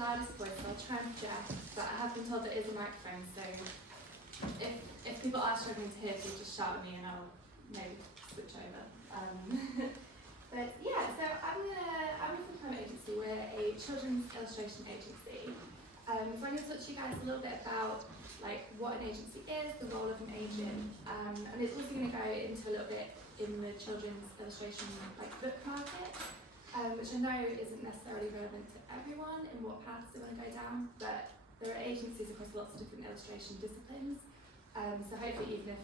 loudest voice, so I'll try and project, but I have been told there is a microphone, so if people are struggling to hear, please just shout at me and I'll maybe switch over. But yeah, so I'm from Plum Agency. We're a children's illustration agency. So I'm going to talk to you guys a little bit about like what an agency is, the role of an agent, and it's also going to go into a little bit in the children's illustration like book market, which I know isn't necessarily relevant to everyone in what paths they want to go down, but there are agencies across lots of different illustration disciplines. So hopefully, even if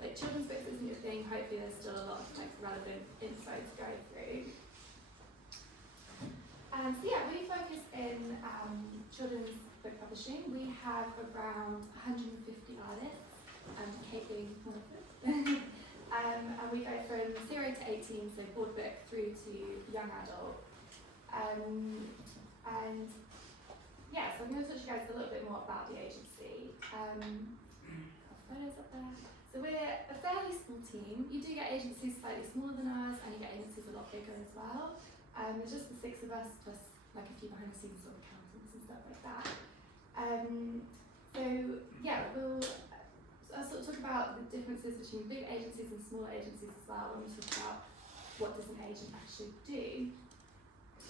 like children's books isn't your thing, hopefully there's still a lot of like relevant info to go through. So yeah, we focus in children's book publishing. We have around 150 artists, Kate being one of them. And we go from 0 to 18, so board book, through to young adult. And yeah, so I'm going to talk to you guys a little bit more about the agency. Photos up there. So we're a fairly small team. You do get agencies slightly smaller than ours, and you get agencies a lot bigger as well. There's just the 6 of us, plus like a few behind the scenes sort of accountants and stuff like that. So yeah, I'll sort of talk about the differences between big agencies and small agencies as well when we talk about what does an agent actually do.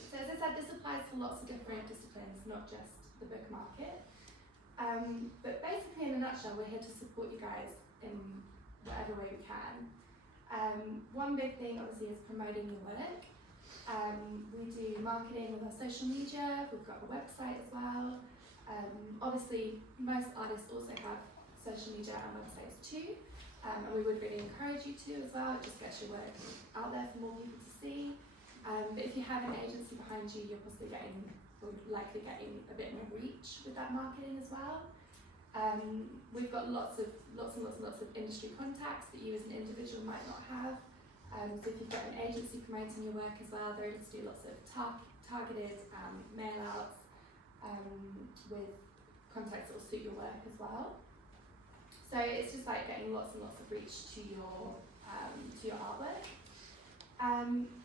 So as I said, this applies to lots of different disciplines, not just the book market. But basically, in a nutshell, we're here to support you guys in whatever way we can. One big thing, obviously, is promoting your work. We do marketing with our social media. We've got a website as well. Obviously, most artists also have social media and websites too, and we would really encourage you to as well. It just gets your work out there for more people to see. But if you have an agency behind you, you're likely getting a bit more reach with that marketing as well. We've got lots and lots of industry contacts that you as an individual might not have. So if you've got an agency promoting your work as well, they're able to do lots of targeted mail outs with contacts that will suit your work as well. So it's just like getting lots and lots of reach to your artwork.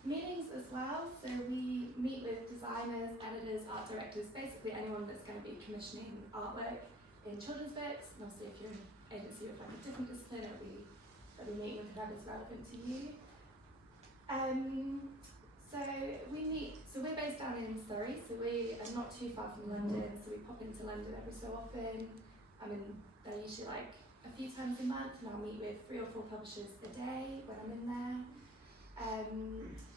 Meetings as well, so we meet with designers, editors, art directors, basically anyone that's going to be commissioning artwork in children's books, and also if you're an agency with like a different discipline, it'll be meeting with whoever's relevant to you. So we're based down in Surrey, so we are not too far from London, so we pop into London every so often. They're usually like a few times a month, and I'll meet with 3 or 4 publishers a day when I'm in there.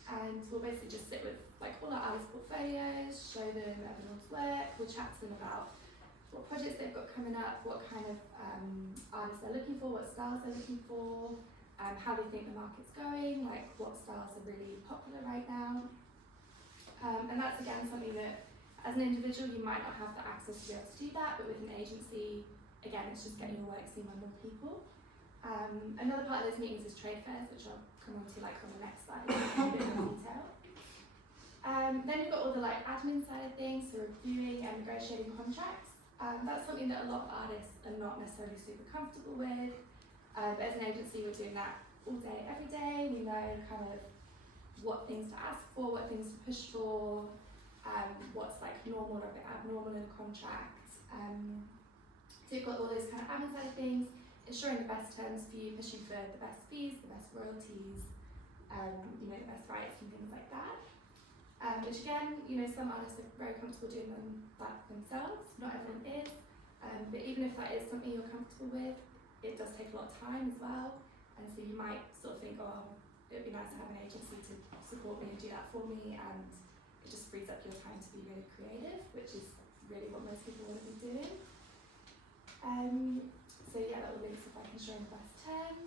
And we'll basically just sit with like all our artists' portfolios, show them everyone's work, we'll chat to them about what projects they've got coming up, what kind of artists they're looking for, what styles they're looking for, how they think the market's going, like what styles are really popular right now. And that's again something that as an individual you might not have the access to be able to do that, but with an agency, again, it's just getting your work seen by more people. Another part of those meetings is trade fairs, which I'll come on to like on the next slide in a bit more detail. Then you've got all the like admin side of things, so reviewing and negotiating contracts. That's something that a lot of artists are not necessarily super comfortable with. As an agency, we're doing that all day, every day. We know kind of what things to ask for, what things to push for, what's like normal or a bit abnormal in a contract. So you've got all those kind of admin side of things, ensuring the best terms for you, pushing for the best fees, the best royalties, the best rights and things like that. Which again, some artists are very comfortable doing that themselves, not everyone is. But even if that is something you're comfortable with, it does take a lot of time as well. And so you might sort of think, oh, it would be nice to have an agency to support me and do that for me, and it just frees up your time to be really creative, which is really what most people want to be doing. So yeah, that will lead to like ensuring the best terms.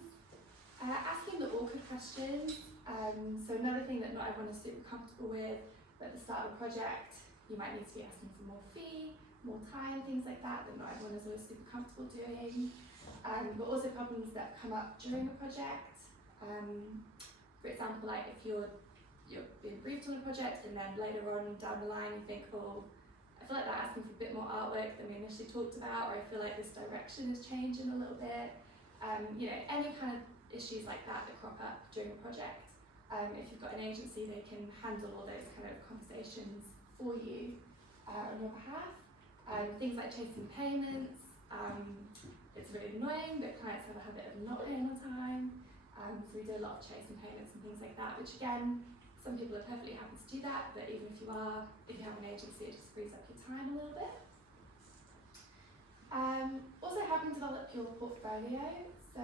Asking the awkward questions. So another thing that not everyone is super comfortable with, but at the start of a project, you might need to be asking for more fee, more time, things like that not everyone is always super comfortable doing. But also problems that come up during a project. For example, like if you're being briefed on a project and then later on down the line you think, oh, I feel like they're asking for a bit more artwork than we initially talked about, or I feel like this direction is changing a little bit. Any kind of issues like that crop up during a project. If you've got an agency, they can handle all those kind of conversations for you. on your behalf. Things like chasing payments. It's really annoying that clients have a habit of not paying on time. So we do a lot of chasing payments and things like that, which again, some people are perfectly happy to do that, but even if you have an agency, it just frees up your time a little bit. Also helping develop your portfolio. So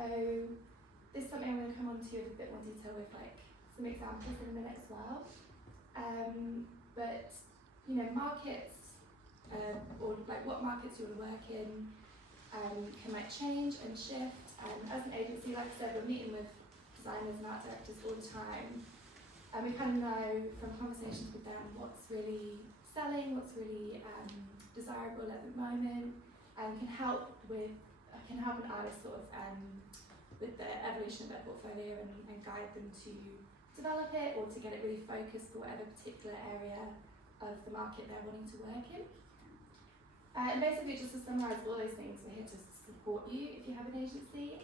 this is something I'm going to come on to in a bit more detail with like some examples in a minute as well. But you know, markets or like what markets you want to work in can like change and shift. As an agency, like I said, we're meeting with designers and art directors all the time, and we kind of know from conversations with them what's really selling, what's really desirable at the moment, and can help an artist sort of with the evolution of their portfolio and guide them to develop it or to get it really focused for whatever particular area of the market they're wanting to work in. And basically, just to summarise all those things, we're here to support you if you have an agency.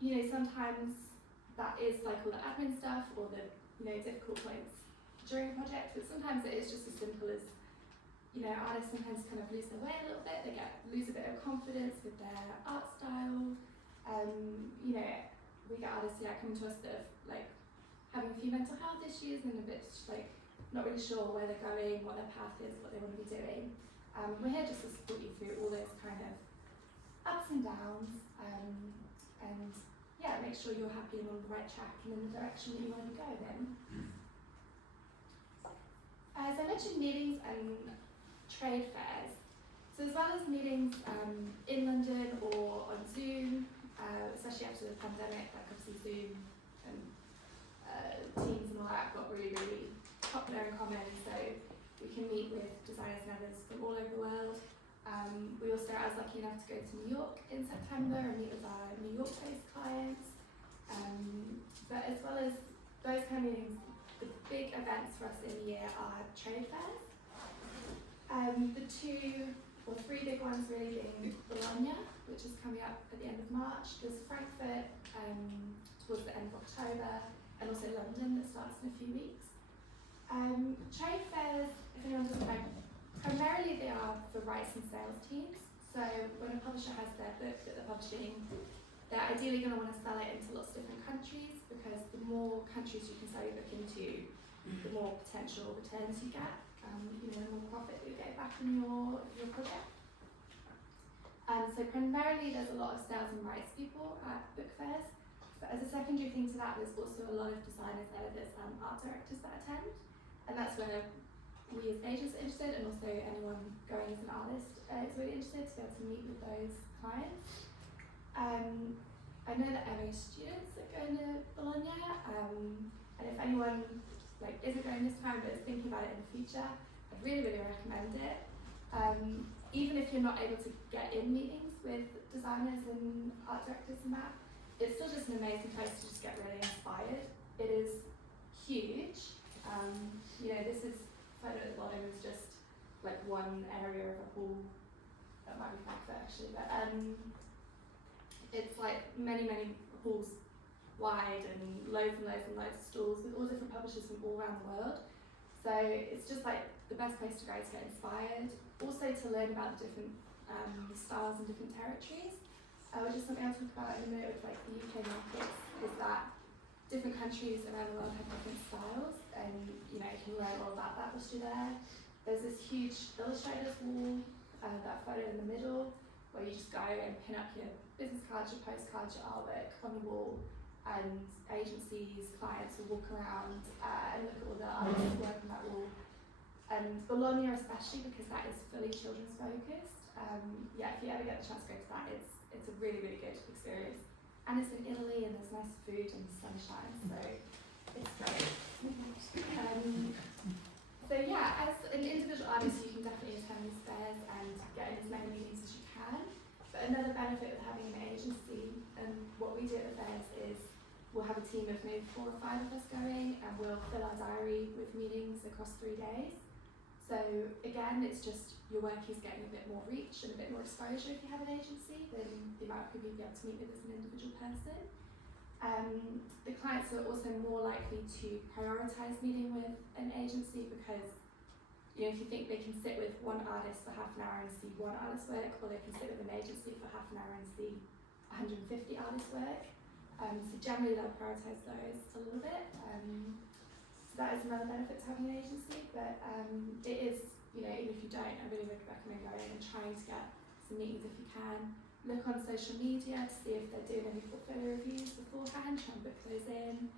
You know, sometimes that is like all the admin stuff or the difficult points during a project, but sometimes it is just as simple as, you know, artists sometimes kind of lose their way a little bit. They lose a bit of confidence with their art style. You know, we get artists coming to us that are like having a few mental health issues and a bit like not really sure where they're going, what their path is, what they want to be doing. We're here just to support you through all those kind of ups and downs, and yeah, make sure you're happy and on the right track and in the direction that you want to go in. As I mentioned, meetings and trade fairs. So as well as meetings in London or on Zoom, especially after the pandemic, like obviously Zoom and Teams and all that got really, really popular and common, so we can meet with designers and others from all over the world. We also, I was lucky enough to go to New York in September and meet with our New York-based clients. But as well as those kind of meetings, the big events for us in the year are trade fairs. The 2 or 3 big ones really being Bologna, which is coming up at the end of March. There's Frankfurt towards the end of October, and also London that starts in a few weeks. Trade fairs, if anyone doesn't know, primarily they are for rights and sales teams. So when a publisher has their book that they're publishing, they're ideally going to want to sell it into lots of different countries, because the more countries you can sell your book into, the more potential returns you get. You know, the more profit you get back in your project. So primarily there's a lot of sales and rights people at book fairs. But as a secondary thing to that, there's also a lot of designers, editors, and art directors that attend. And that's where we as agents are interested, and also anyone going as an artist is really interested to be able to meet with those clients. I know that MA students are going to Bologna, and if anyone isn't going this time but is thinking about it in the future, I'd really, really recommend it. Even if you're not able to get in meetings with designers and art directors and that, it's still just an amazing place to just get really inspired. It is huge. You know, this photo at the bottom is just like one area of a hall. That might be Frankfurt actually, but it's like many, many halls wide and loads of stalls with all different publishers from all around the world. So it's just like the best place to go to get inspired. Also to learn about the different styles and different territories, which is something I'll talk about in a minute with like the UK markets, is that different countries around the world have different styles, and you know, you can learn all about that whilst you're there. There's this huge illustrators wall, that photo in the middle, where you just go and pin up your business cards, your postcards, your artwork on the wall, and agencies, clients will walk around and look at all the artists' work on that wall. And Bologna especially, because that is fully children's focused. Yeah, if you ever get the chance to go to that, it's a really, really good experience. And it's in Italy, and there's nice food and sunshine, so it's great. So yeah, as an individual artist, you can definitely attend these fairs and get in as many meetings as you can. But another benefit of having an agency, and what we do at the fairs, is we'll have a team of maybe 4 or 5 of us going, and we'll fill our diary with meetings across 3 days. So again, it's just your work is getting a bit more reach and a bit more exposure if you have an agency than the amount of people you'll be able to meet with as an individual person. The clients are also more likely to prioritise meeting with an agency, because you know, if you think they can sit with one artist for half an hour and see one artist's work, or they can sit with an agency for half an hour and see 150 artists' work. So generally they'll prioritise those a little bit. So that is another benefit to having an agency, but it is, you know, even if you don't, I really would recommend going and trying to get some meetings if you can. Look on social media to see if they're doing any portfolio reviews beforehand, try and book those in,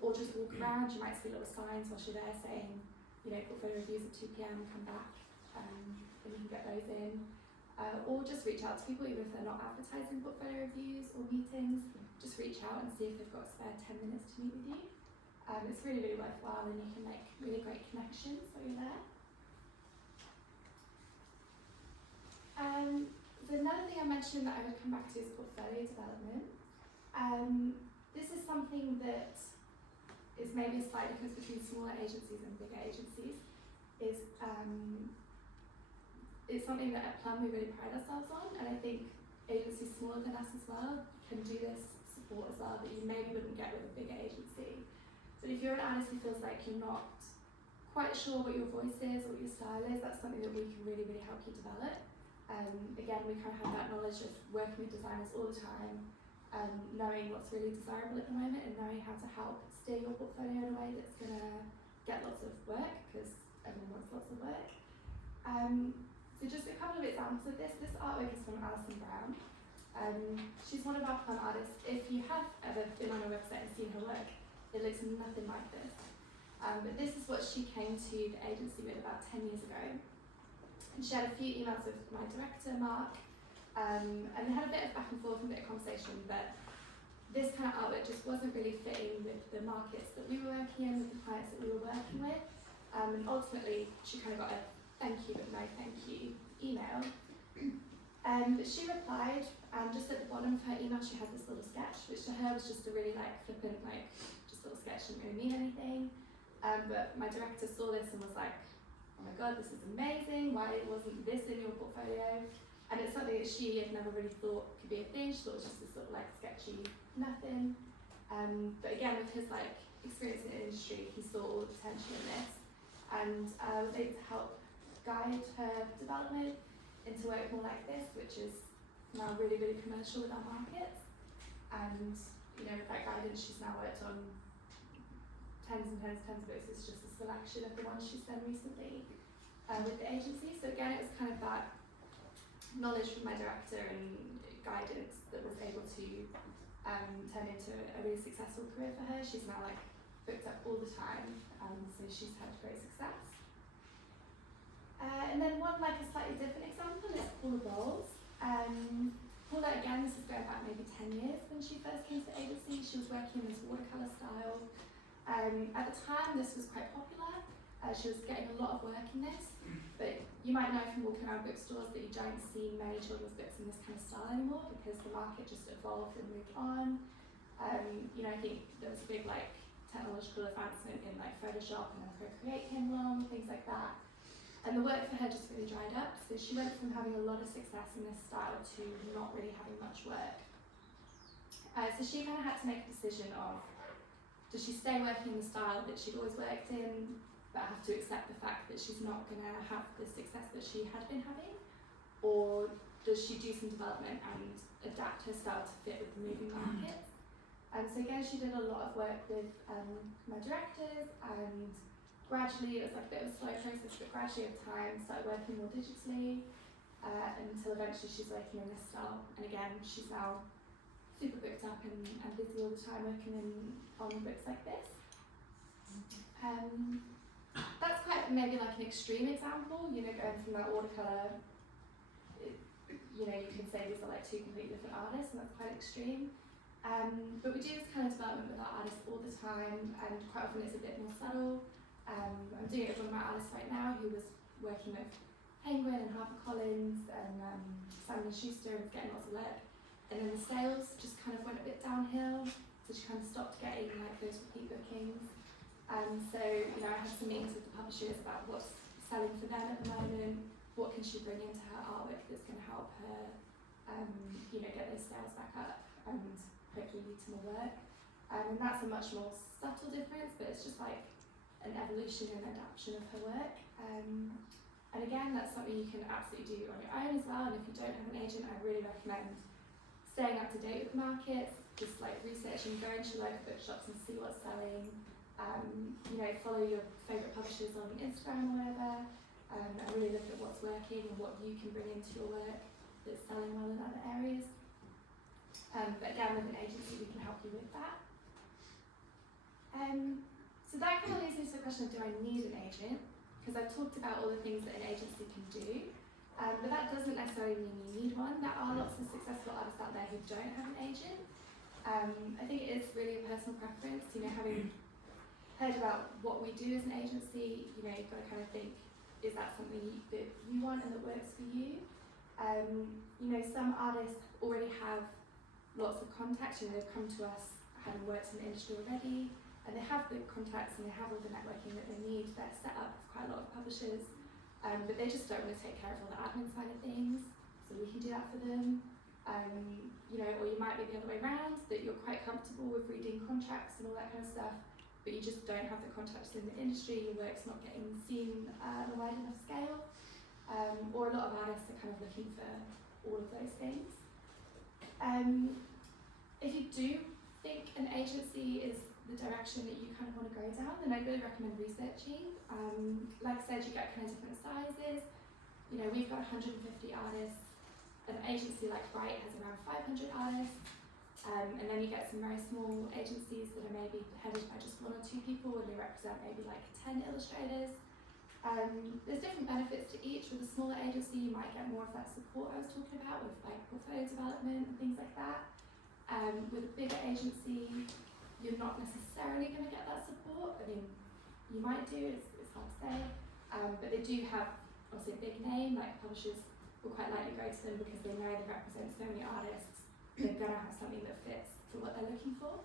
or just walk around. You might see little signs whilst you're there saying, you know, portfolio reviews at 2 p.m, come back, and you can get those in. Or just reach out to people, even if they're not advertising portfolio reviews or meetings, just reach out and see if they've got a spare 10 minutes to meet with you. It's really, really worthwhile, and you can make really great connections while you're there. So another thing I mentioned that I would come back to is portfolio development. This is something that is maybe a slight difference between smaller agencies and bigger agencies. It's something that at Plum we really pride ourselves on, and I think agencies smaller than us as well can do this support as well that you maybe wouldn't get with a bigger agency. But if you're an artist who feels like you're not quite sure what your voice is or what your style is, that's something that we can really, really help you develop. Again, we kind of have that knowledge of working with designers all the time, knowing what's really desirable at the moment and knowing how to help steer your portfolio in a way that's going to get lots of work, because everyone wants lots of work. So just a couple of examples of this. This artwork is from Alison Brown. She's one of our Plum artists. If you have ever been on her website and seen her work, it looks nothing like this. But this is what she came to the agency with about 10 years ago. And she had a few emails with my director, Mark, and they had a bit of back and forth and a bit of conversation, but this kind of artwork just wasn't really fitting with the markets that we were working in, with the clients that we were working with. And ultimately, she kind of got a thank you but no thank you email. But she replied, and just at the bottom of her email she had this little sketch, which to her was just a really like flippant, like just a little sketch, didn't really mean anything. But my director saw this and was like, oh my god, this is amazing, why wasn't this in your portfolio? And it's something that she had never really thought could be a thing. She thought it was just this sort of like sketchy nothing. But again, with his like experience in the industry, he saw all the potential in this, and was able to help guide her development into work more like this, which is now really, really commercial with our markets. And you know, with that guidance, she's now worked on tens and tens of books. It's just a selection of the ones she's done recently with the agency. So again, it was kind of that knowledge from my director and guidance that was able to turn into a really successful career for her. She's now like booked up all the time, so she's had great success. And then one like a slightly different example is Paula Bowles. Paula, again, this is going back maybe 10 years when she first came to the agency. She was working in this watercolour style. At the time, this was quite popular. She was getting a lot of work in this, but you might know from walking around bookstores that you don't see many children's books in this kind of style anymore, because the market just evolved and moved on. You know, I think there was a big like technological advancement in like Photoshop, and then Procreate came along, things like that. And the work for her just really dried up, so she went from having a lot of success in this style to not really having much work. So she kind of had to make a decision of, does she stay working in the style that she'd always worked in, but have to accept the fact that she's not going to have the success that she had been having? Or does she do some development and adapt her style to fit with the moving markets? And so again, she did a lot of work with my directors, and gradually, it was like a bit of a slow process, but gradually over time started working more digitally, until eventually she's working in this style. And again, she's now super booked up and busy all the time working on books like this. That's quite maybe like an extreme example, you know, going from that watercolour, you know, you can say these are like two completely different artists, and that's quite extreme. But we do this kind of development with our artists all the time, and quite often it's a bit more subtle. I'm doing it with one of my artists right now who was working with Penguin and HarperCollins and Simon & Schuster, and was getting lots of work. And then the sales just kind of went a bit downhill, so she kind of stopped getting like those repeat bookings. So, you know, I had some meetings with the publishers about what's selling for them at the moment, what can she bring into her artwork that's going to help her, you know, get those sales back up and hopefully lead to more work. And that's a much more subtle difference, but it's just like a an evolution and adaptation of her work. And again, that's something you can absolutely do on your own as well. And if you don't have an agent, I really recommend staying up to date with the markets, just like researching, going to local bookshops and see what's selling. You know, follow your favourite publishers on Instagram or whatever, and really look at what's working and what you can bring into your work that's selling well in other areas. But again, with an agency, we can help you with that. So that kind of leads me to the question of, do I need an agent? Because I've talked about all the things that an agency can do, but that doesn't necessarily mean you need one. There are lots of successful artists out there who don't have an agent. I think it is really a personal preference. You know, having heard about what we do as an agency, you know, you've got to kind of think, is that something that you want and that works for you? You know, some artists already have lots of contacts, and they've come to us having worked in the industry already, and they have the contacts and they have all the networking that they need. They're set up with quite a lot of publishers, but they just don't want to take care of all the admin side of things, so we can do that for them. You know, or you might be the other way around, that you're quite comfortable with reading contracts and all that kind of stuff, but you just don't have the contacts in the industry, your work's not getting seen on a wide enough scale, or a lot of artists are kind of looking for all of those things. If you do think an agency is the direction that you kind of want to go down, then I really recommend researching. Like I said, you get kind of different sizes. You know, we've got 150 artists. An agency like Bright has around 500 artists. And then you get some very small agencies that are maybe headed by just 1 or 2 people, and they represent maybe like 10 illustrators. There's different benefits to each. With a smaller agency, you might get more of that support I was talking about with like portfolio development and things like that. With a bigger agency, you're not necessarily going to get that support. I mean, you might do, it's hard to say. But they do have obviously a big name, like publishers will quite likely go to them because they know they represent so many artists. They're going to have something that fits for what they're looking for.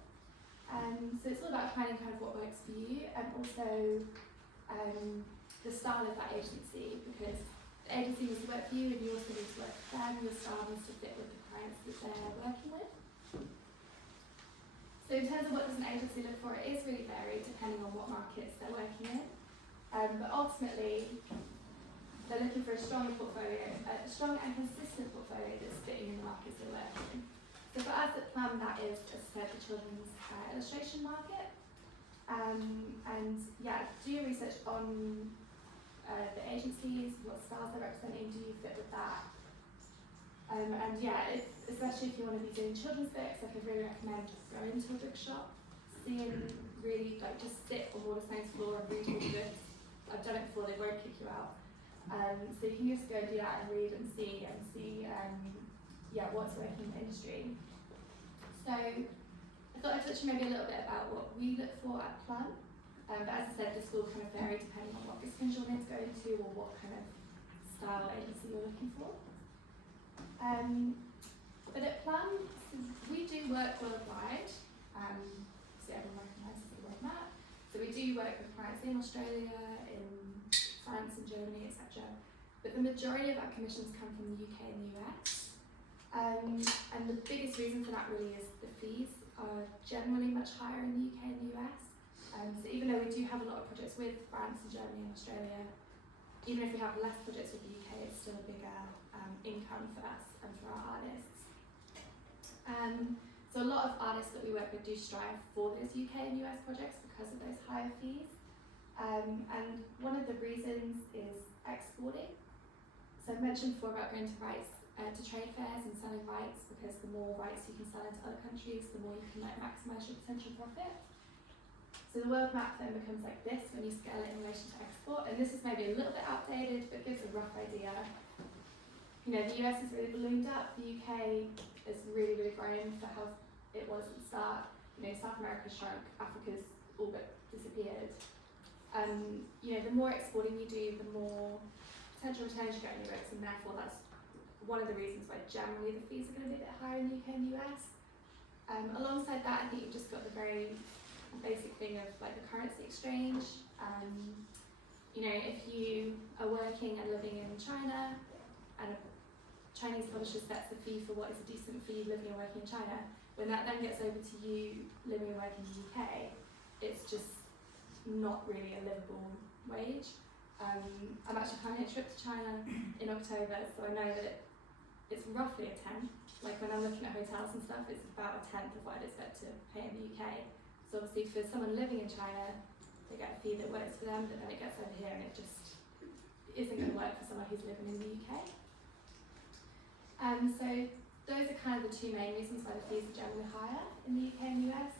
So it's all about finding kind of what works for you, and also the style of that agency, because the agency needs to work for you and you also need to work for them. Your style needs to fit with the clients that they're working with. So in terms of what does an agency look for, it is really varied depending on what markets they're working in. But ultimately, they're looking for a strong portfolio, a strong and consistent portfolio that's fitting in the markets they're working in. So for us at Plum, that is, as I said, the children's illustration market. And yeah, do your research on the agencies, what styles they're representing, do you fit with that? And yeah, especially if you want to be doing children's books, like I really recommend going to a bookshop, seeing really, like just sit on Waterstone's floor and read all the books. I've done it before, they won't kick you out. So you can just go and do that and read and see yeah, what's working in the industry. So I thought I'd touch maybe a little bit about what we look for at Plum. But as I said, this will kind of vary depending on what disciplines you're going to go into or what kind of style agency you're looking for. But at Plum, we do work worldwide. So everyone recognises the word map. So we do work with clients in Australia, in France and Germany, etc. But the majority of our commissions come from the UK and the US. And the biggest reason for that really is the fees are generally much higher in the UK and the US. So even though we do have a lot of projects with France and Germany and Australia, even if we have less projects with the UK, it's still a bigger income for us and for our artists. So a lot of artists that we work with do strive for those UK and US projects because of those higher fees. And one of the reasons is exporting. So I mentioned before about going to to trade fairs and selling rights, because the more rights you can sell into other countries, the more you can maximise your potential profit. So the world map then becomes like this when you scale it in relation to export, and this is maybe a little bit outdated, but gives a rough idea. You know, the US is really ballooned up, the UK is really, really grown for how it was at the start. You know, South America shrunk, Africa's all but disappeared. You know, the more exporting you do, the more potential returns you get in your books, and therefore that's one of the reasons why generally the fees are going to be a bit higher in the UK and the US. Alongside that, I think you've just got the very basic thing of like the currency exchange. You know, if you are working and living in China and a Chinese publisher sets the fee for what is a decent fee living and working in China, when that then gets over to you living and working in the UK, it's just not really a livable wage. I'm actually planning a trip to China in October, so I know that it's roughly a tenth. Like when I'm looking at hotels and stuff, it's about a tenth of what I'd expect to pay in the UK. So obviously for someone living in China, they get a fee that works for them, but then it gets over here and it just isn't going to work for someone who's living in the UK. So those are kind of the two main reasons why the fees are generally higher in the UK and US.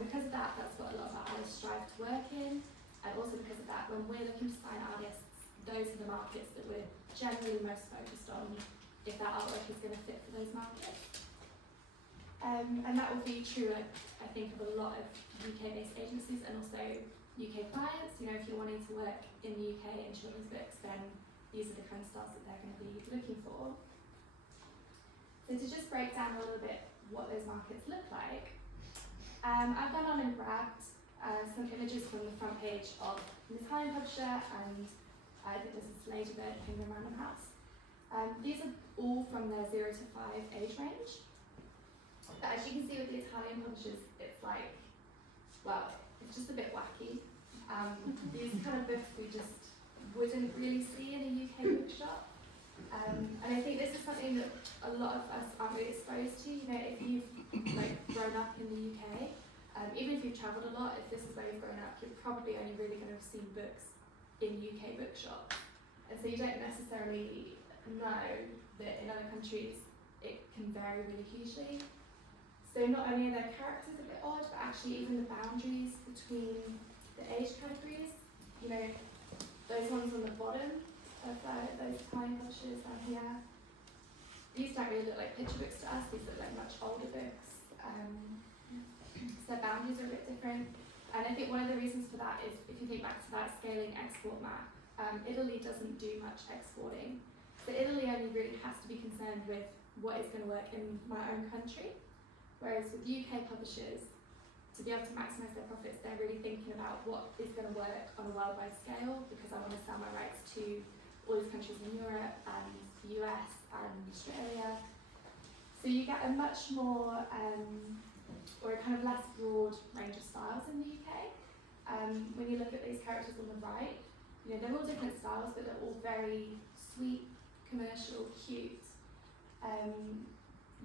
Because of that, that's what a lot of our artists strive to work in. And also because of that, when we're looking to sign artists, those are the markets that we're generally most focused on, if that artwork is going to fit for those markets. And that will be true, I think, of a lot of UK-based agencies and also UK clients. You know, if you're wanting to work in the UK in children's books, then these are the kind of styles that they're going to be looking for. So to just break down a little bit what those markets look like, I've gone on and grabbed some images from the front page of an Italian publisher, and I think this is Ladybird Penguin Random House. These are all from their 0 to 5 age range. But as you can see with the Italian publishers, it's like, well, it's just a bit wacky. These kind of books we just wouldn't really see in a UK bookshop. And I think this is something that a lot of us aren't really exposed to. You know, if you've like grown up in the UK, even if you've travelled a lot, if this is where you've grown up, you're probably only really going to have seen books in UK bookshops. And so you don't necessarily know that in other countries it can vary really hugely. So not only are their characters a bit odd, but actually even the boundaries between the age categories, you know, those ones on the bottom of those Italian publishers down here, these don't really look like picture books to us, these look like much older books. So their boundaries are a bit different. And I think one of the reasons for that is, if you think back to that scaling export map, Italy doesn't do much exporting. So Italy only really has to be concerned with what is going to work in my own country. Whereas with UK publishers, to be able to maximise their profits, they're really thinking about what is going to work on a worldwide scale, because I want to sell my rights to all these countries in Europe and the US and Australia. So you get a much more, or a kind of less broad range of styles in the UK. When you look at these characters on the right, you know, they're all different styles, but they're all very sweet, commercial, cute.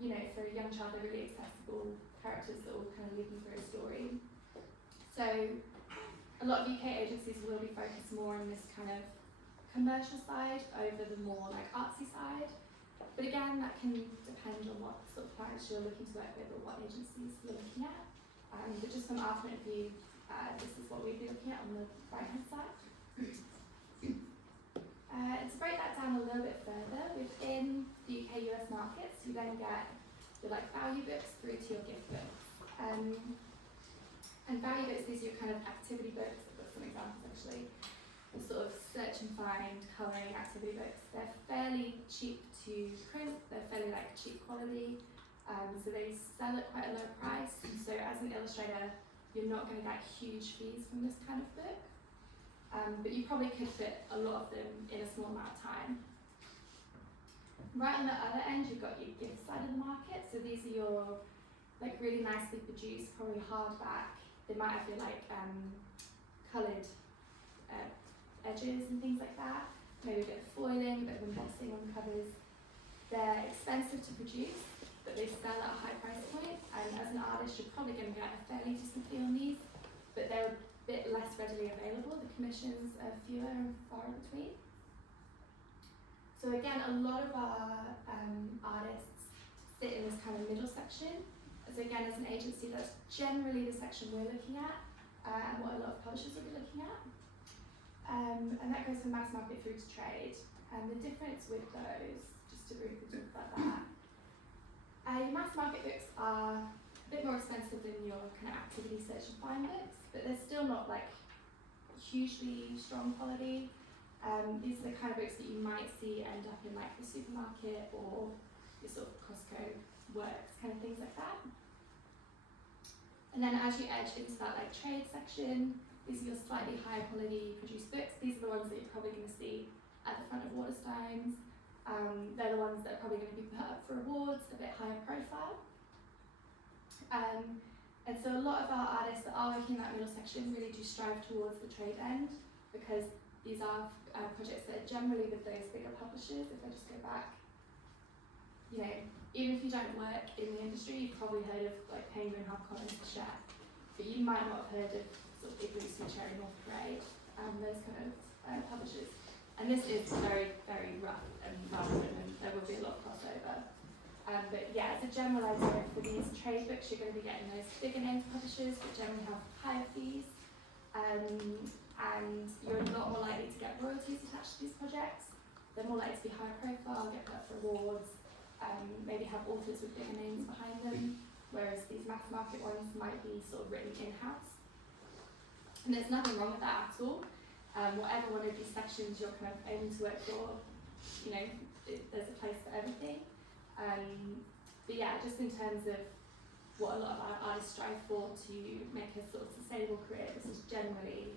You know, for a young child, they're really accessible characters that all kind of lead them through a story. So a lot of UK agencies will be focused more on this kind of commercial side over the more like artsy side. But again, that can depend on what sort of clients you're looking to work with or what agencies you're looking at. But just from our point of view, this is what we'd be looking at on the right-hand side. To break that down a little bit further, within the UK-US markets, you then get your like value books through to your gift books. And value books, these are your kind of activity books. I've got some examples actually. The sort of search and find, colouring activity books. They're fairly cheap to print, they're fairly like cheap quality, so they sell at quite a low price. And so as an illustrator, you're not going to get huge fees from this kind of book. But you probably could fit a lot of them in a small amount of time. Right on the other end, you've got your gift side of the market. So these are your like really nicely produced, probably hardback. They might have your like coloured edges and things like that. Maybe a bit of foiling, a bit of embossing on the covers. They're expensive to produce, but they sell at a high price point. And as an artist, you're probably going to get a fairly decent fee on these, but they're a bit less readily available. The commissions are fewer and far in between. So again, a lot of our artists sit in this kind of middle section. So again, as an agency, that's generally the section we're looking at, and what a lot of publishers will be looking at. And that goes from mass market through to trade. And the difference with those, just to briefly talk about that, your mass market books are a bit more expensive than your kind of activity search and find books, but they're still not like hugely strong quality. These are the kind of books that you might see end up in like the supermarket or your sort of Costco Works, kind of things like that. And then as you edge into that like trade section, these are your slightly higher quality produced books. These are the ones that you're probably going to see at the front of Waterstones. They're the ones that are probably going to be put up for awards, a bit higher profile. And so a lot of our artists that are working in that middle section really do strive towards the trade end, because these are projects that are generally with those bigger publishers. If I just go back, you know, even if you don't work in the industry, you've probably heard of like Penguin, HarperCollins, Share, but you might not have heard of sort of Igloo, Cherry, North Parade, those kind of publishers. And this is very, very rough and random, and there will be a lot of crossover. But yeah, as a general idea for these trade books, you're going to be getting those bigger name publishers that generally have higher fees, and you're a lot more likely to get royalties attached to these projects. They're more likely to be higher profile, get put up for awards, maybe have authors with bigger names behind them, whereas these mass market ones might be sort of written in-house. And there's nothing wrong with that at all. Whatever one of these sections you're kind of aiming to work for, you know, there's a place for everything. But yeah, just in terms of what a lot of our artists strive for to make a sort of sustainable career, this is generally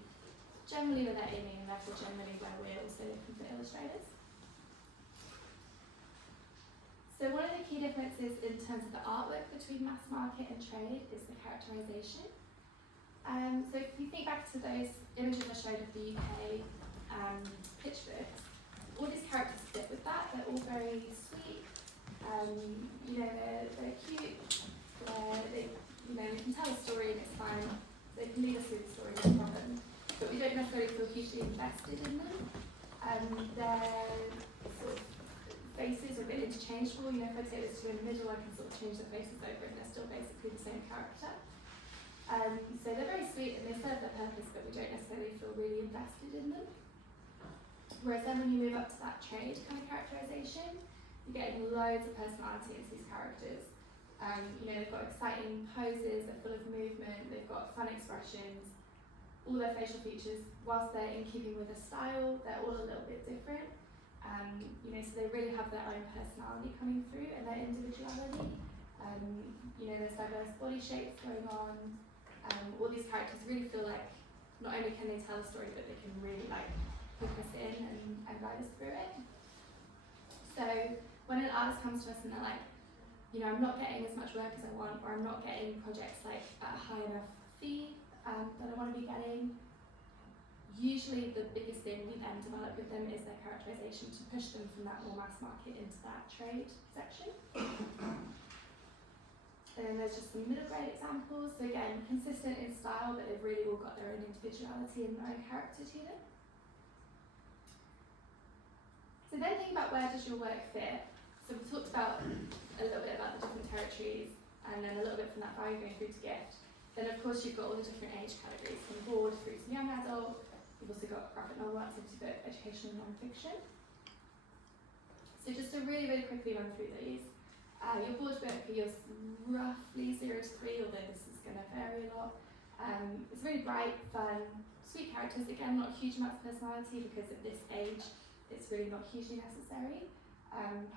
where they're aiming, and therefore generally where we're also looking for illustrators. So one of the key differences in terms of the artwork between mass market and trade is the characterisation. So if you think back to those images I showed of the UK pitch books, all these characters fit with that. They're all very sweet. You know, they're cute. They, you know, we can tell a story and it's fine. They can lead us through the story, no problem. But we don't necessarily feel hugely invested in them. Their sort of faces are a bit interchangeable. You know, if I take this to in the middle, I can sort of change the faces over and they're still basically the same character. So they're very sweet and they serve their purpose, but we don't necessarily feel really invested in them. Whereas then when you move up to that trade kind of characterisation, you're getting loads of personality into these characters. You know, they've got exciting poses, they're full of movement, they've got fun expressions. All their facial features, whilst they're in keeping with the style, they're all a little bit different. You know, so they really have their own personality coming through and their individuality. You know, there's diverse body shapes going on. All these characters really feel like not only can they tell a story, but they can really like hook us in and guide us through it. So when an artist comes to us and they're like, you know, I'm not getting as much work as I want, or I'm not getting projects like at a high enough fee that I want to be getting, usually the biggest thing we then develop with them is their characterisation to push them from that more mass market into that trade section. And then there's just some middle grade examples. So again, consistent in style, but they've really all got their own individuality and their own character to them. So then think about where does your work fit. So we talked about a little bit about the different territories, and then a little bit from that value going through to gift. Then of course you've got all the different age categories, from board through to young adult. You've also got graphic novel, activity book, educational and non-fiction. So just to really, really quickly run through these. Your board book is roughly 0 to 3, although this is going to vary a lot. It's really bright, fun, sweet characters. Again, not huge amounts of personality because at this age, it's really not hugely necessary.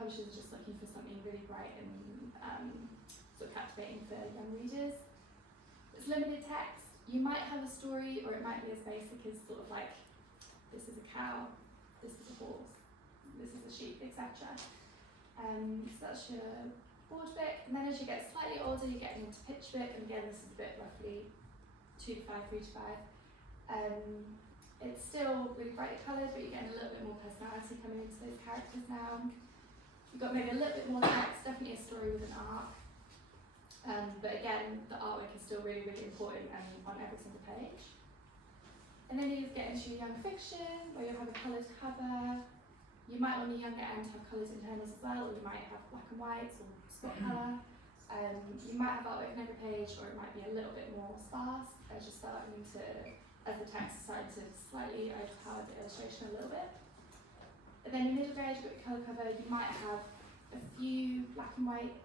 Publishers are just looking for something really bright and sort of captivating for young readers. It's limited text. You might have a story, or it might be as basic as sort of like, this is a cow, this is a horse, this is a sheep, etc. So that's your board book, and then as you get slightly older, you're getting into pitch book, and again, this is a bit roughly 2 to 5, 3 to 5. It's still really brightly coloured, but you're getting a little bit more personality coming into those characters now. You've got maybe a little bit more text, definitely a story with an arc. But again, the artwork is still really, really important and on every single page. And then you get into your young fiction, where you'll have a coloured cover. You might on the younger end have coloured internals as well, or you might have black and white or spot colour. You might have artwork on every page, or it might be a little bit more sparse as you're starting to, as the text is starting to slightly overpower the illustration a little bit. And then in middle grade, you've got your colour cover. You might have a few black and white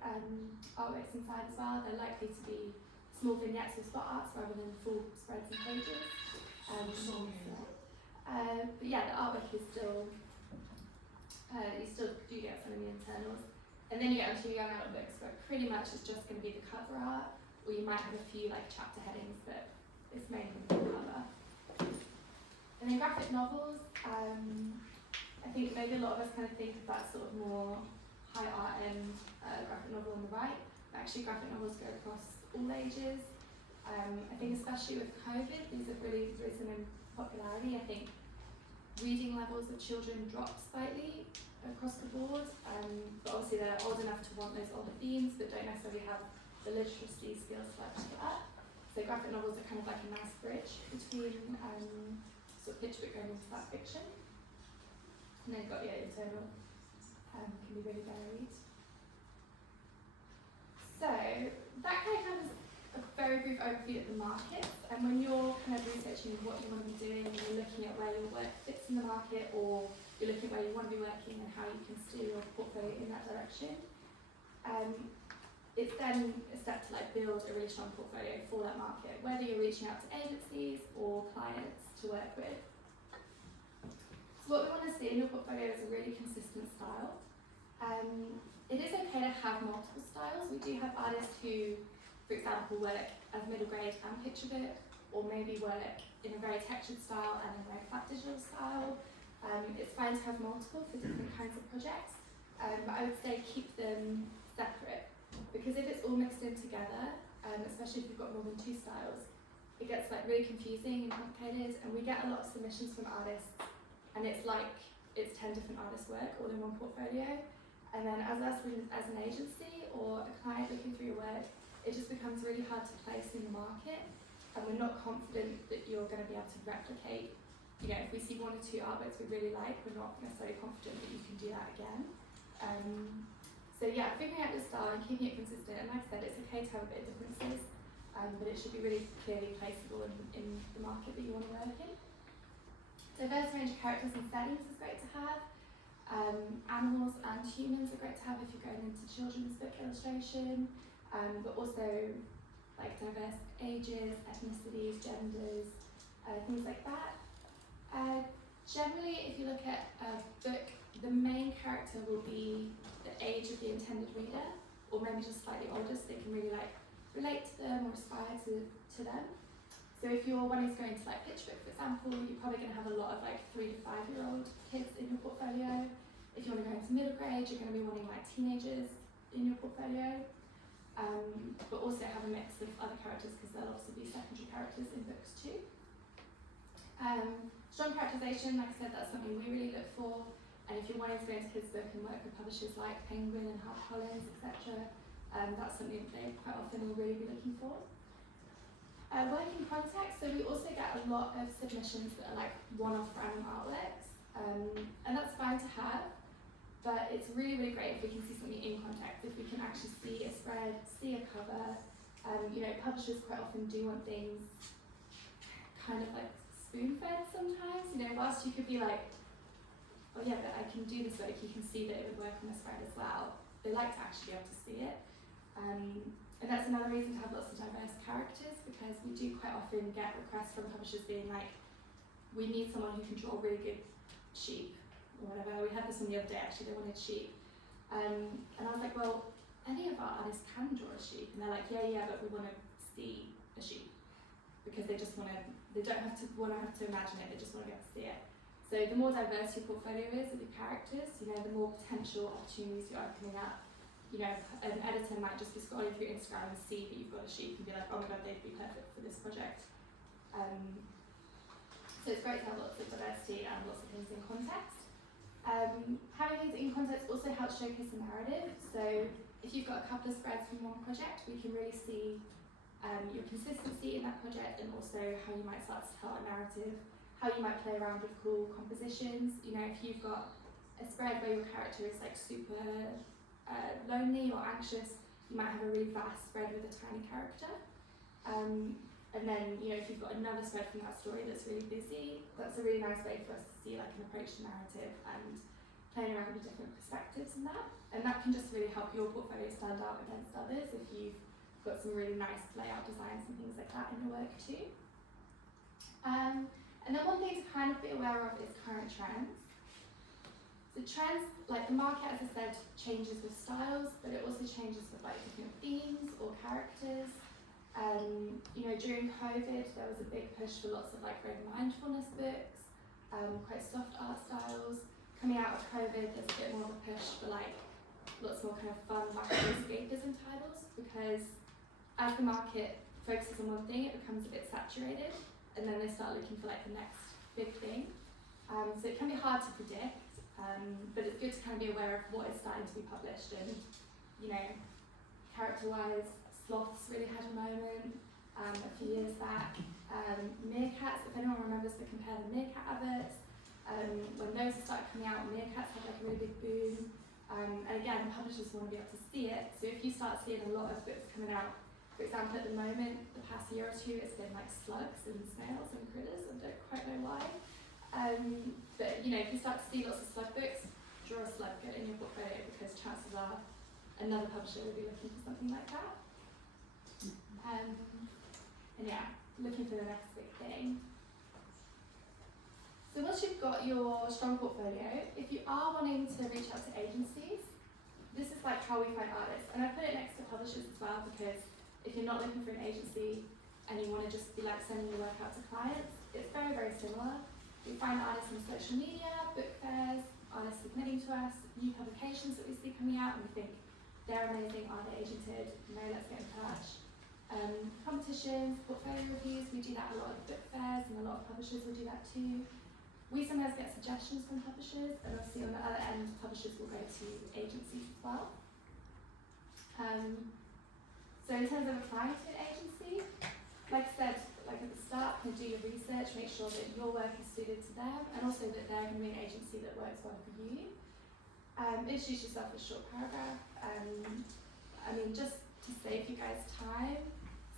artworks inside as well. They're likely to be small vignettes with spot arts rather than full spreads and pages. But yeah, the artwork is still, you still do get some of the internals. And then you get onto your young adult books where pretty much it's just going to be the cover art, or you might have a few like chapter headings, but it's mainly the cover. And then graphic novels, I think maybe a lot of us kind of think of that sort of more high art end graphic novel on the right, but actually graphic novels go across all ages. I think especially with COVID, these have really risen in popularity. I think reading levels of children dropped slightly across the board, but obviously they're old enough to want those older themes, but don't necessarily have the literacy skills to like pick it up. So graphic novels are kind of like a nice bridge between sort of picture book going into that fiction. And then you've got internal, can be really varied. So that kind of covers a very brief overview of the market. And when you're kind of researching what you want to be doing, and you're looking at where your work fits in the market, or you're looking at where you want to be working and how you can steer your portfolio in that direction, it's then a step to like build a really strong portfolio for that market, whether you're reaching out to agencies or clients to work with. So what we want to see in your portfolio is a really consistent style. It is okay to have multiple styles. We do have artists who, for example, work as middle grade and picture book, or maybe work in a very textured style and a very flat digital style. It's fine to have multiple for different kinds of projects, but I would say keep them separate, because if it's all mixed in together, especially if you've got more than two styles, it gets like really confusing and complicated, and we get a lot of submissions from artists, and it's like it's 10 different artists' work all in one portfolio. And then as an agency or a client looking through your work, it just becomes really hard to place in the market, and we're not confident that you're going to be able to replicate. You know, if we see one or two artworks we really like, we're not necessarily confident that you can do that again. So yeah, figuring out your style and keeping it consistent, and like I said, it's okay to have a bit of differences, but it should be really clearly placeable in the market that you want to work in. Diverse range of characters and settings is great to have. Animals and humans are great to have if you're going into children's book illustration, but also like diverse ages, ethnicities, genders, things like that. Generally, if you look at a book, the main character will be the age of the intended reader, or maybe just slightly older, so they can really like relate to them or aspire to them. So if you're wanting to go into like picture book, for example, you're probably going to have a lot of like 3 to 5-year-old kids in your portfolio. If you want to go into middle grade, you're going to be wanting like teenagers in your portfolio, but also have a mix of other characters, because there'll also be secondary characters in books too. Strong characterization, like I said, that's something we really look for. And if you're wanting to go into kids' book and work with publishers like Penguin and HarperCollins, etc., that's something that they quite often will really be looking for. Working context, so we also get a lot of submissions that are like one-off random artworks, and that's fine to have, but it's really, really great if we can see something in context, if we can actually see a spread, see a cover. You know, publishers quite often do want things kind of like spoon-fed sometimes. You know, whilst you could be like, oh yeah, but I can do this work, you can see that it would work on the spread as well. They like to actually be able to see it. And that's another reason to have lots of diverse characters, because we do quite often get requests from publishers being like, we need someone who can draw really good sheep, or whatever. We had this one the other day actually, they wanted sheep. And I was like, well, any of our artists can draw a sheep. And they're like, yeah, but we want to see a sheep. Because they just want to, they don't have to imagine it, they just want to be able to see it. So the more diverse your portfolio is of your characters, you know, the more potential opportunities you're opening up. You know, an editor might just be scrolling through Instagram and see that you've got a sheep and be like, oh my god, they'd be perfect for this project. So it's great to have lots of diversity and lots of things in context. Having things in context also helps showcase the narrative. So if you've got a couple of spreads from one project, we can really see your consistency in that project, and also how you might start to tell a narrative, how you might play around with cool compositions. You know, if you've got a spread where your character is like super lonely or anxious, you might have a really vast spread with a tiny character. And then, you know, if you've got another spread from that story that's really busy, that's a really nice way for us to see like an approach to narrative and playing around with different perspectives in that. And that can just really help your portfolio stand out against others if you've got some really nice layout designs and things like that in your work too. And then one thing to kind of be aware of is current trends. So trends, like the market, as I said, changes with styles, but it also changes with like different themes or characters. You know, during COVID, there was a big push for lots of like very mindfulness books, quite soft art styles. Coming out of COVID, there's a bit more of a push for like lots more kind of fun, wacky escapism titles, because as the market focuses on one thing, it becomes a bit saturated, and then they start looking for like the next big thing. So it can be hard to predict, but it's good to kind of be aware of what is starting to be published. And you know, character-wise, sloths really had a moment a few years back. Meerkats, if anyone remembers the Compare the Meerkat adverts, when those started coming out, meerkats had like a really big boom. And again, publishers want to be able to see it. So if you start seeing a lot of books coming out, for example, at the moment, the past year or two, it's been like slugs and snails and critters. I don't quite know why. But you know, if you start to see lots of slug books, draw a slug, get it in your portfolio, because chances are another publisher will be looking for something like that. And yeah, looking for the next big thing. So once you've got your strong portfolio, if you are wanting to reach out to agencies, this is like how we find artists. And I put it next to publishers as well, because if you're not looking for an agency and you want to just be like sending your work out to clients, it's very, very similar. We find artists on social media, book fairs, artists submitting to us, new publications that we see coming out, and we think they're amazing, are they agented? No, let's get in touch. Competitions, portfolio reviews, we do that a lot at book fairs, and a lot of publishers will do that too. We sometimes get suggestions from publishers, and obviously on the other end, publishers will go to agencies as well. So in terms of applying to an agency, like I said, like at the start, kind of do your research, make sure that your work is suited to them, and also that they're going to be an agency that works well for you. Introduce yourself with a short paragraph. I mean, just to save you guys time,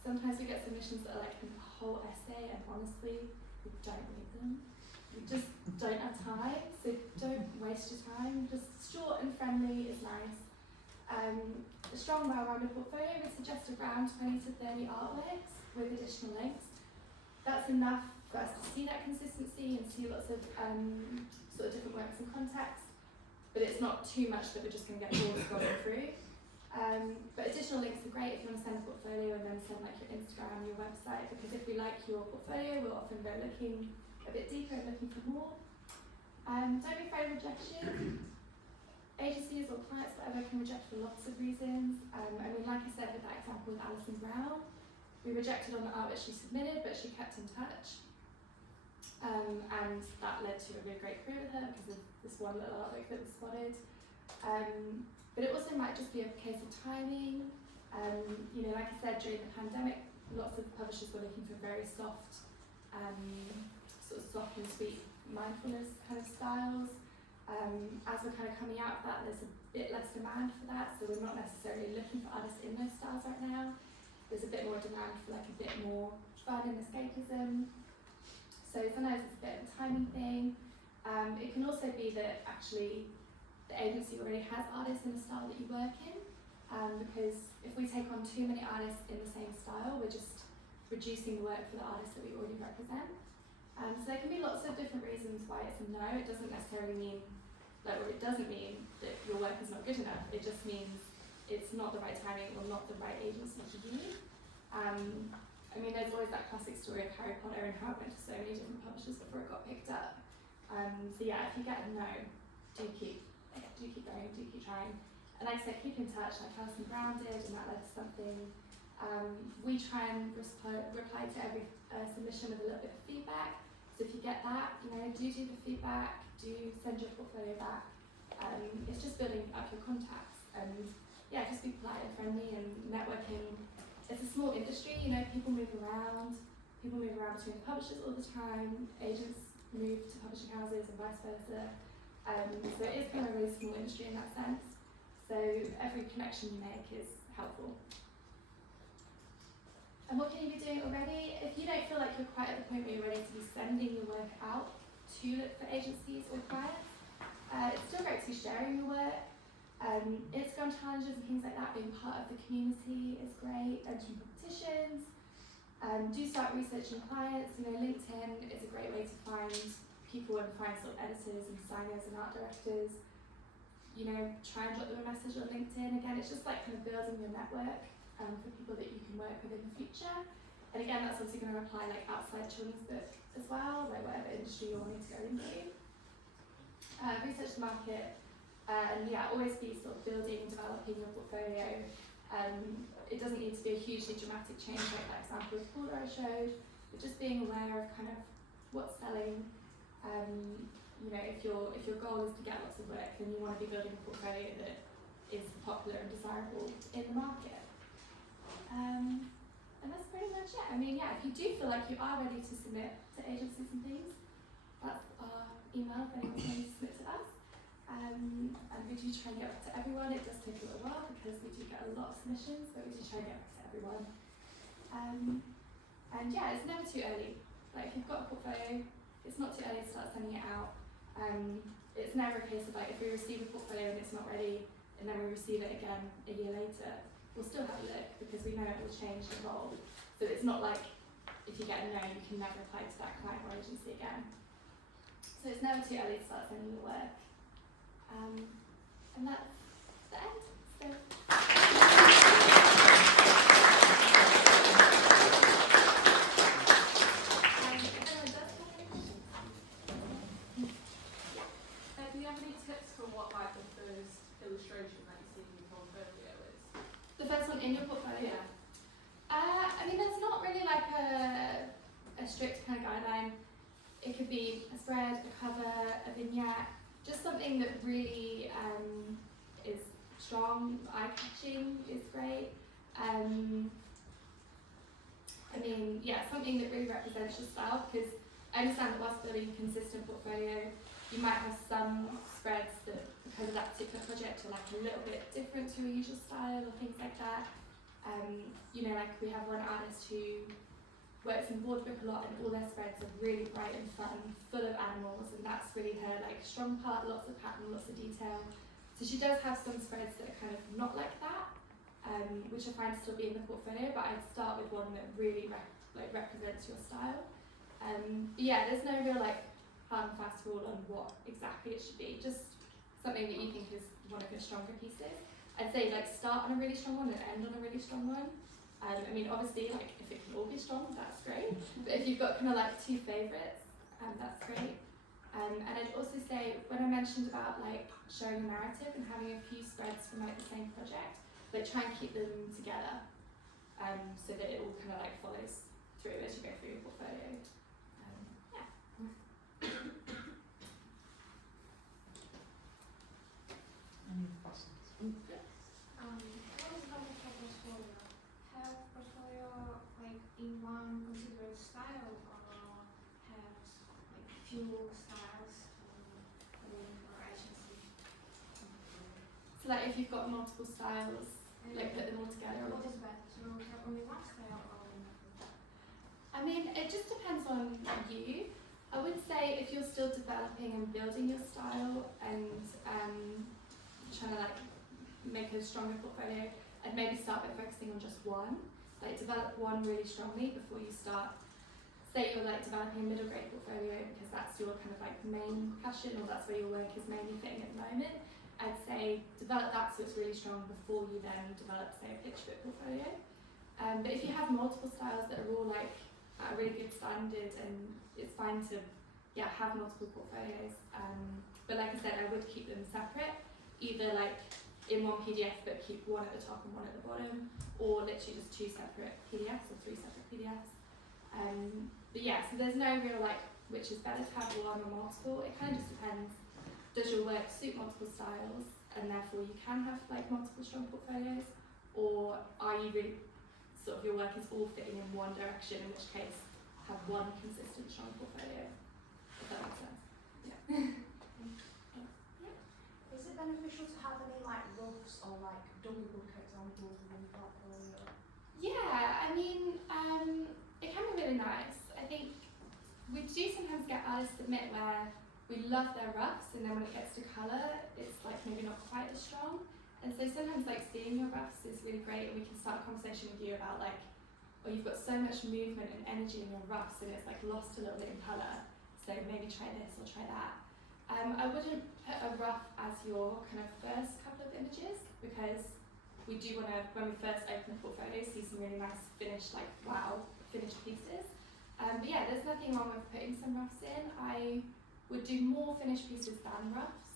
sometimes we get submissions that are like a whole essay, and honestly, we don't read them. We just don't have time, so don't waste your time. Just short and friendly is nice. A strong, well-rounded portfolio would suggest around 20 to 30 artworks with additional links. That's enough for us to see that consistency and see lots of sort of different works and contexts, but it's not too much that we're just going to get bored scrolling through. But additional links are great if you want to send a portfolio and then send like your Instagram, your website, because if we like your portfolio, we'll often go looking a bit deeper and looking for more. Don't be afraid of rejection. Agencies or clients, whatever, can reject for lots of reasons. I mean, like I said with that example with Alison Brown, we rejected on the art that she submitted, but she kept in touch. And that led to a really great career with her because of this one little artwork that was spotted. But it also might just be a case of timing. You know, like I said, during the pandemic, lots of publishers were looking for very soft, sort of soft and sweet mindfulness kind of styles. As we're kind of coming out of that, there's a bit less demand for that, so we're not necessarily looking for artists in those styles right now. There's a bit more demand for like a bit more fun and escapism. So sometimes it's a bit of a timing thing. It can also be that actually the agency already has artists in the style that you work in, because if we take on too many artists in the same style, we're just reducing the work for the artists that we already represent. So there can be lots of different reasons why it's a no. It doesn't necessarily mean, like, or it doesn't mean that your work is not good enough. It just means it's not the right timing or not the right agency for you. I mean, there's always that classic story of Harry Potter and how it went to so many different publishers before it got picked up. So yeah, if you get a no, do keep going, do keep trying. And like I said, keep in touch, like Alison Brown did, and that led to something. We try and reply to every submission with a little bit of feedback. So if you get that, you know, do the feedback, do send your portfolio back. It's just building up your contacts, and yeah, just be polite and friendly and networking. It's a small industry, you know, people move around between publishers all the time, agents move to publishing houses and vice versa. So it is kind of a really small industry in that sense. So every connection you make is helpful. And what can you be doing already? If you don't feel like you're quite at the point where you're ready to be sending your work out to look for agencies or clients, it's still great to be sharing your work. Instagram challenges and things like that, being part of the community is great. Entering competitions. Do start researching clients. You know, LinkedIn is a great way to find people and find sort of editors and designers and art directors. You know, try and drop them a message on LinkedIn. Again, it's just like kind of building your network. For people that you can work with in the future. And again, that's obviously going to apply like outside children's book as well, like whatever industry you're wanting to go into. Research the market, and yeah, always be sort of building and developing your portfolio. It doesn't need to be a hugely dramatic change like that example of Paula I showed, but just being aware of kind of what's selling. You know, if your goal is to get lots of work, then you want to be building a portfolio that is popular and desirable in the market. And that's pretty much it. I mean, yeah, if you do feel like you are ready to submit to agencies and things, that's our email if anyone's ready to submit to us. And we do try and get back to everyone. It does take a little while because we do get a lot of submissions, but we do try and get back to everyone. And yeah, it's never too early. Like if you've got a portfolio, it's not too early to start sending it out. It's never a case of like if we receive a portfolio and it's not ready, and then we receive it again a year later, we'll still have a look because we know it will change and evolve. So it's not like if you get a no, you can never apply to that client or agency again. So it's never too early to start sending your work. And that's the end. So. Do you have any tips for what like the first illustration that you see in your portfolio is? The first one in your portfolio? Yeah. I mean, there's not really like a strict kind of guideline. It could be a spread, a cover, a vignette, just something that really is strong, eye-catching is great. I mean, yeah, something that really represents your style, because I understand that whilst building a consistent portfolio, you might have some spreads that, because of that particular project, are like a little bit different to your usual style or things like that. You know, like we have one artist who works in board book a lot, and all their spreads are really bright and fun, full of animals, and that's really her like strong part, lots of pattern, lots of detail. So she does have some spreads that are kind of not like that, which I find still be in the portfolio, but I'd start with one that really represents your style. But yeah, there's no real like hard and fast rule on what exactly it should be, just something that you think is one of your stronger pieces. I'd say like start on a really strong one and end on a really strong one. I mean, obviously, like if it can all be strong, that's great. But if you've got kind of like two favourites, that's great. And I'd also say when I mentioned about like showing a narrative and having a few spreads from like the same project, like try and keep them together, so that it all kind of like follows through as you go through your portfolio. Yeah. Any questions? In one considered style or have like few styles or agency? So like if you've got multiple styles, like put them all together. What is better, to have only one style or I mean, it just depends on you. I would say if you're still developing and building your style and trying to like make a stronger portfolio, I'd maybe start by focusing on just one. Like develop one really strongly before you start. Say you're like developing a middle grade portfolio because that's your kind of like main passion, or that's where your work is mainly fitting at the moment. I'd say develop that so it's really strong before you then develop, say, a picture book portfolio. But if you have multiple styles that are all like at a really good standard, and it's fine to have multiple portfolios. But like I said, I would keep them separate, either like in one PDF but keep one at the top and one at the bottom, or literally just two separate PDFs or three separate PDFs. But yeah, so there's no real like which is better to have one or multiple. It kind of just depends. Does your work suit multiple styles and therefore you can have like multiple strong portfolios, or are you really sort of your work is all fitting in one direction, in which case have one consistent strong portfolio, if that makes sense. Yeah. Is it beneficial to have any like roughs or like double book examples within the portfolio? Yeah, I mean, it can be really nice. I think we do sometimes get artists admit where we love their roughs, and then when it gets to colour, it's like maybe not quite as strong. And so sometimes like seeing your roughs is really great, and we can start a conversation with you about like, oh, you've got so much movement and energy in your roughs, and it's like lost a little bit in colour. So maybe try this or try that. I wouldn't put a rough as your kind of first couple of images, because we do want to, when we first open the portfolio, see some really nice finished, like wow, finished pieces. But yeah, there's nothing wrong with putting some roughs in. I would do more finished pieces than roughs.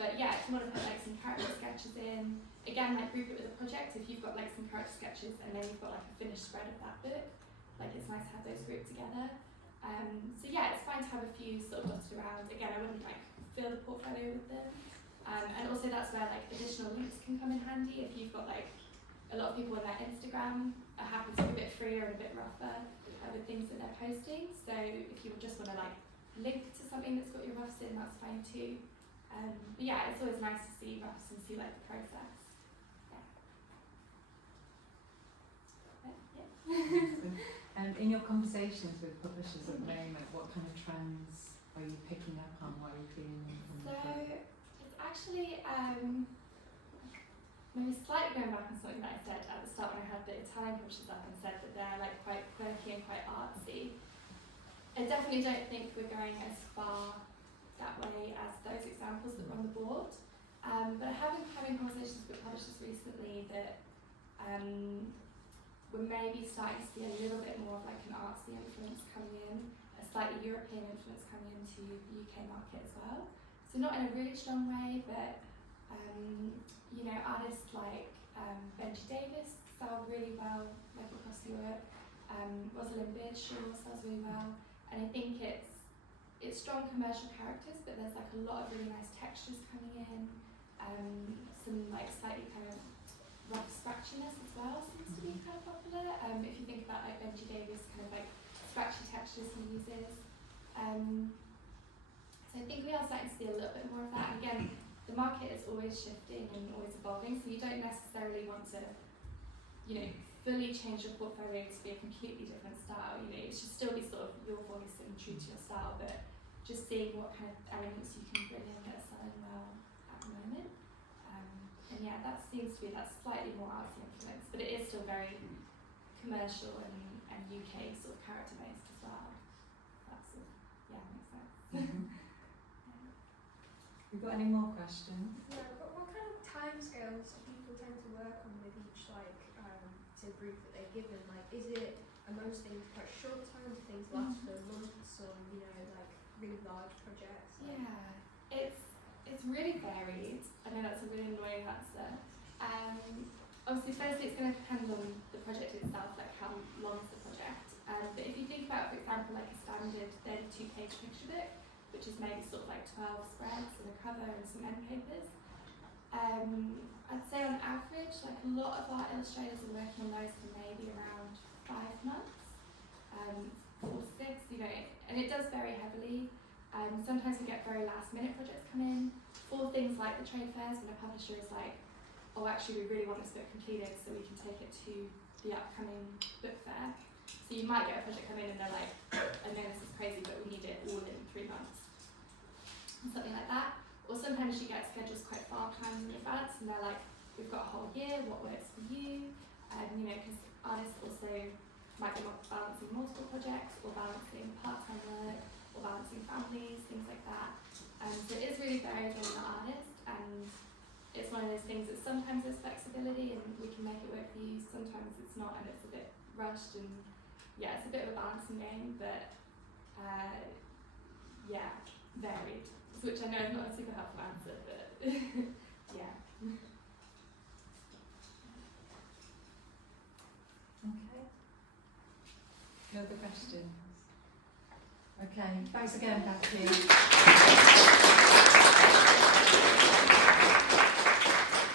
But yeah, if you want to put like some character sketches in, again, like group it with a project. If you've got like some character sketches and then you've got like a finished spread of that book, like it's nice to have those grouped together. So yeah, it's fine to have a few sort of dotted around. Again, I wouldn't like fill the portfolio with them. And also that's where like additional links can come in handy. If you've got like a lot of people on their Instagram are happy to be a bit freer and a bit rougher with things that they're posting. So if you just want to like link to something that's got your roughs in, that's fine too. But yeah, it's always nice to see roughs and see like the process. Yeah. In your conversations with publishers at the moment, what kind of trends are you picking up on? What are you feeling from So the book? it's actually maybe slightly going back on something that I said at the start when I had the Italian publishers up and said that they're like quite quirky and quite artsy. I definitely don't think we're going as far that way as those examples that were on the board. But I have been having conversations with publishers recently that we're maybe starting to see a little bit more of like an artsy influence coming in, a slightly European influence coming into the UK market as well. So not in a really strong way, but you know, artists like Benji Davis sell really well like across Europe. Rosalind Beardshaw sells really well, and I think it's strong commercial characters, but there's like a lot of really nice textures coming in. Some like slightly kind of rough scratchiness as well seems to be kind of popular. If you think about like Benji Davis, kind of like scratchy textures he uses. So I think we are starting to see a little bit more of that. And again, the market is always shifting and always evolving, so you don't necessarily want to, you know, fully change your portfolio to be a completely different style. You know, it should still be sort of your voice and true to your style, but just seeing what kind of elements you can bring in that are selling well at the moment. And yeah, that seems to be that slightly more artsy influence, but it is still very commercial and UK sort of character based as well. That's sort of, yeah, makes sense. We've got any more questions? Yeah, but what kind of timescales do people tend to work on with each say brief that they're given? Like, are most things quite short term? Do things last for months, or you know, like really large projects? Yeah, it's really varied. I know that's a really annoying answer. Obviously, firstly, it's going to depend on the project itself, like how long is the project. But if you think about, for example, like a standard 32-page picture book, which is maybe sort of like 12 spreads and a cover and some end papers, I'd say on average, like a lot of our illustrators are working on those for maybe around 5 months, 4 to 6, you know, and it does vary heavily. Sometimes we get very last minute projects come in for things like the trade fairs when a publisher is like, oh actually we really want this book completed so we can take it to the upcoming book fair. So you might get a project come in and they're like, I know this is crazy but we need it all in 3 months. Something like that. Or sometimes you get schedules quite far planned in advance and they're like, we've got a whole year, what works for you? You know, because artists also might be balancing multiple projects or balancing part-time work or balancing families, things like that. So it is really varied on the artist, and it's one of those things that sometimes there's flexibility and we can make it work for you, sometimes it's not and it's a bit rushed, and yeah, it's a bit of a balancing game, but yeah, varied. Which I know is not a super helpful answer, but yeah. Okay. No other questions? Okay, thanks again, Becky.